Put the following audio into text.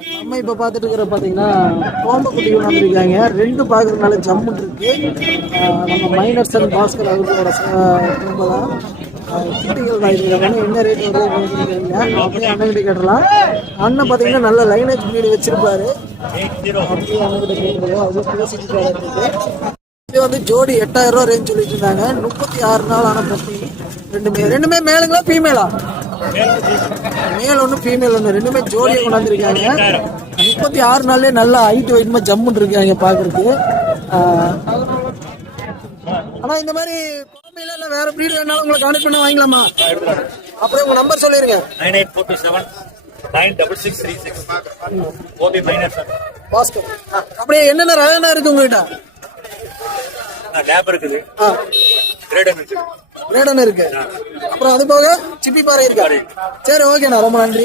நம்ம இப்போ பார்த்துட்டு இருக்கிற பார்த்தீங்கன்னா கோம்ப குட்டிகள் வந்திருக்காங்க. ரெண்டு பார்க்கறதுனால ஜம்முன் இருக்கு. நம்ம மைனர்ஸ் அண்ட் பாஸ்கர் அவர்களோட குடும்ப தான் குட்டிகள் வாங்கிருக்காங்க என்ன ரேட் வருது வந்திருக்காங்க அப்படியே அண்ணன் கேட்டலாம் அண்ணன் பார்த்தீங்கன்னா நல்ல லைனேஜ் வீடு வச்சிருப்பாரு. அப்படியே அண்ணன் கிட்ட கேட்டுருக்கோம் அது பேசிட்டு இது வந்து ஜோடி எட்டாயிரம் ரூபா ரேஞ்ச் சொல்லிட்டு இருந்தாங்க. முப்பத்தி ஆறு நாள் ஆன பத்தி ரெண்டுமே ரெண்டுமே மேலுங்களா ஃபீமேலா மேல் ஒன்று ஃபீமேல் ஒன்று ரெண்டுமே ஜோடியை கொண்டாந்துருக்காங்க. முப்பத்தி ஆறு நாள்லயே நல்லா ஹைட் வெயிட்மா ஜம்முன்னு இருக்காங்க பார்க்கறதுக்கு ஆஹ், ஆனா இந்த மாதிரி குழந்தையில இல்லை வேற ப்ரீட் வேணாலும் உங்களை கான்டெக்ட் பண்ண வாங்கிக்கலாமா? அப்படியே உங்க நம்பர் சொல்லிருங்க. Nine eight four two seven nine double six three six. OP மைனர் சார் பாஸ்கர் அப்படியே என்னென்ன ரகம்னா இருக்கு உங்ககிட்ட? லேப் இருக்குது. ஆ. கிரேடன் இருக்குது கிரேடன் இருக்கு. அப்புறம் அது போக சிப்பி பாறை இருக்கு? சரி ஓகேண்ணா. ரொம்ப நன்றி.